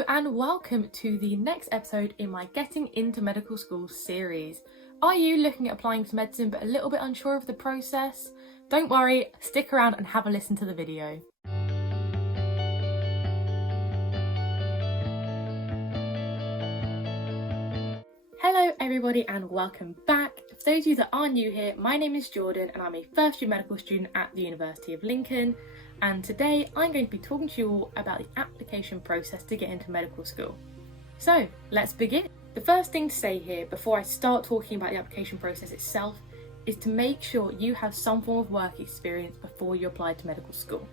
Hello and welcome to the next episode in my Getting into Medical School series. Are you looking at applying to medicine but a little bit unsure of the process? Don't worry, stick around and have a listen to the video. Hello everybody and welcome back. For those of you that are new here, my name is Jordan and I'm a first year medical student at the University of Lincoln, and today I'm going to be talking to you all about the application process to get into medical school. So let's begin. The first thing to say here before I start talking about the application process itself is to make sure you have some form of work experience before you apply to medical school.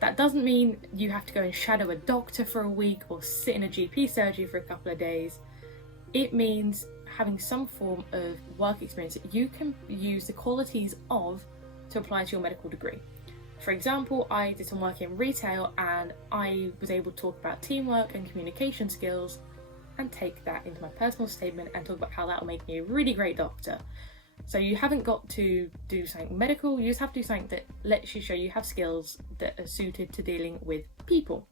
That doesn't mean you have to go and shadow a doctor for a week or sit in a GP surgery for a couple of days. It means having some form of work experience that you can use the qualities of to apply to your medical degree. For example, I did some work in retail and I was able to talk about teamwork and communication skills and take that into my personal statement and talk about how that will make me a really great doctor. So you haven't got to do something medical, you just have to do something that lets you show you have skills that are suited to dealing with people.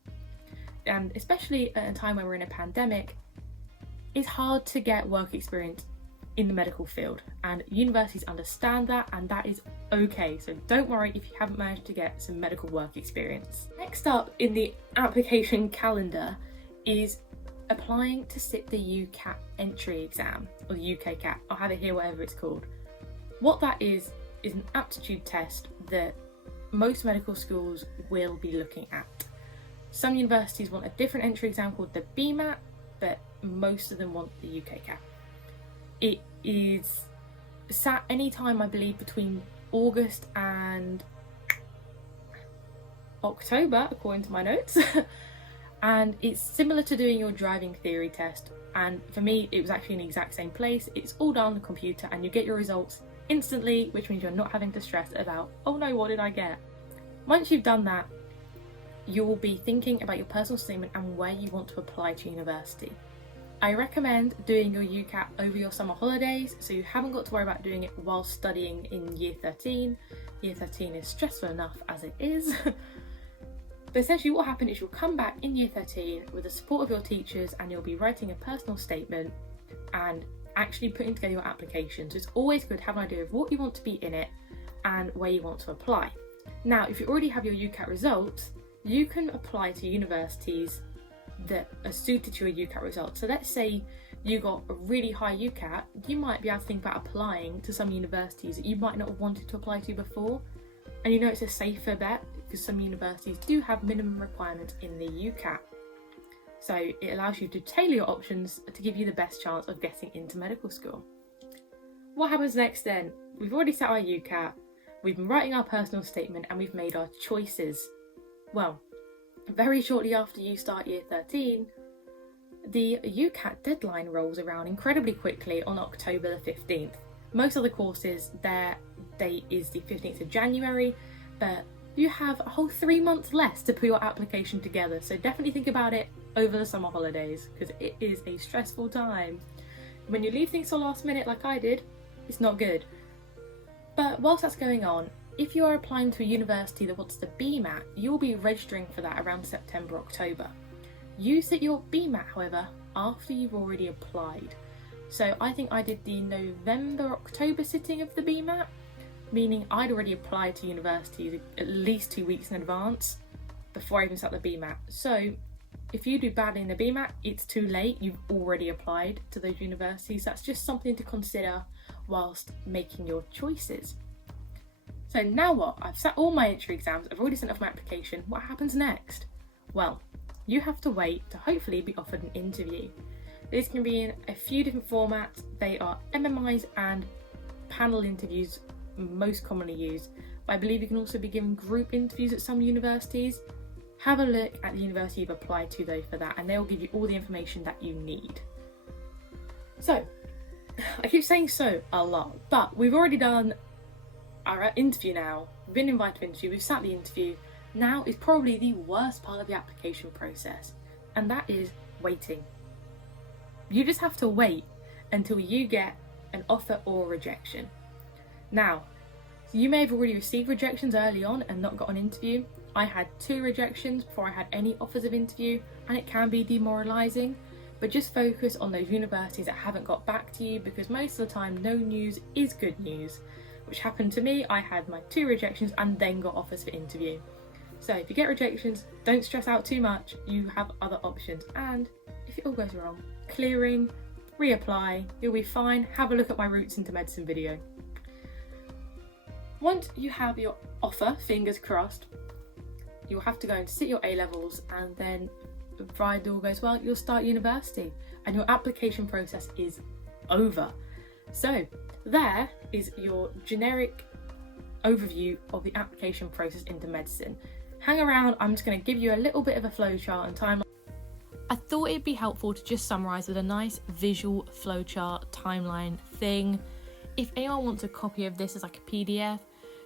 And especially at a time when we're in a pandemic, it's hard to get work experience in the medical field, and universities understand that, and that is okay. So don't worry if you haven't managed to get some medical work experience. Next up in the application calendar is applying to sit the UCAT entry exam, or the UCAT. I'll have it here, whatever it's called. What that is an aptitude test that most medical schools will be looking at. Some universities want a different entry exam called the BMAT, but most of them want the UCAT. It is sat any time, I believe, between August and October, according to my notes. And it's similar to doing your driving theory test. And for me, it was actually in the exact same place. It's all done on the computer and you get your results instantly, which means you're not having to stress about, oh no, what did I get? Once you've done that, you will be thinking about your personal statement and where you want to apply to university. I recommend doing your UCAT over your summer holidays, so you haven't got to worry about doing it while studying in year 13. Year 13 is stressful enough as it is. But essentially what will happen is you'll come back in year 13 with the support of your teachers and you'll be writing a personal statement and actually putting together your application. So it's always good to have an idea of what you want to be in it and where you want to apply. Now, if you already have your UCAT results, you can apply to universities that are suited to your UCAT results. So let's say you got a really high UCAT, you might be able to think about applying to some universities that you might not have wanted to apply to before. And you know it's a safer bet because some universities do have minimum requirements in the UCAT. So it allows you to tailor your options to give you the best chance of getting into medical school. What happens next then? We've already set our UCAT, we've been writing our personal statement and we've made our choices. Well, very shortly after you start year 13, the UCAT deadline rolls around incredibly quickly on October the 15th. Most other courses, their date is the 15th of January, but you have a whole 3 months less to put your application together. So definitely think about it over the summer holidays because it is a stressful time. When you leave things till last minute like I did, it's not good. But whilst that's going on, if you are applying to a university that wants the BMAT, you'll be registering for that around September, October. You sit your BMAT, however, after you've already applied. So I think I did the November, October sitting of the BMAT, meaning I'd already applied to universities at least 2 weeks in advance before I even sat the BMAT. So if you do badly in the BMAT, it's too late, you've already applied to those universities. That's just something to consider whilst making your choices. So now what? I've sat all my entry exams, I've already sent off my application. What happens next? Well, you have to wait to hopefully be offered an interview. This can be in a few different formats. They are MMIs and panel interviews, most commonly used. But I believe you can also be given group interviews at some universities. Have a look at the university you've applied to though for that, and they'll give you all the information that you need. So, I keep saying so a lot, but we've already done our interview now, we've been invited to interview, we've sat the interview. Now is probably the worst part of the application process, and that is waiting. You just have to wait until you get an offer or rejection. Now, you may have already received rejections early on and not got an interview. I had 2 rejections before I had any offers of interview, and it can be demoralising, but just focus on those universities that haven't got back to you, because most of the time no news is good news, which happened to me. I had my 2 rejections and then got offers for interview. So if you get rejections, don't stress out too much, you have other options, and if it all goes wrong, clearing, reapply, you'll be fine. Have a look at my Routes into Medicine video. Once you have your offer, fingers crossed, you'll have to go and sit your A-levels, and then provided all goes well, you'll start university and your application process is over. So there is your generic overview of the application process into medicine. Hang around, I'm just going to give you a little bit of a flowchart and timeline. I thought it'd be helpful to just summarise with a nice visual flowchart timeline thing. If anyone wants a copy of this as like a PDF,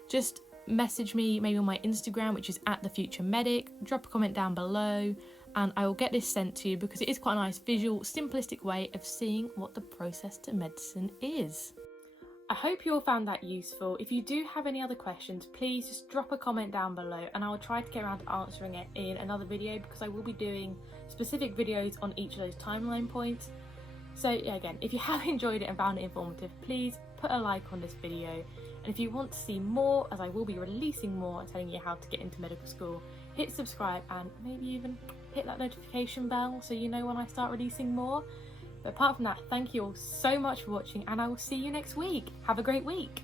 just message me maybe on my Instagram, which is @thefuturemedic. Drop a comment down below and I will get this sent to you, because it is quite a nice visual, simplistic way of seeing what the process to medicine is. I hope you all found that useful. If you do have any other questions, please just drop a comment down below and I will try to get around to answering it in another video, because I will be doing specific videos on each of those timeline points. So yeah, again, if you have enjoyed it and found it informative, please put a like on this video. And if you want to see more, as I will be releasing more and telling you how to get into medical school, hit subscribe and maybe even hit that notification bell so you know when I start releasing more. But apart from that, thank you all so much for watching and I will see you next week. Have a great week.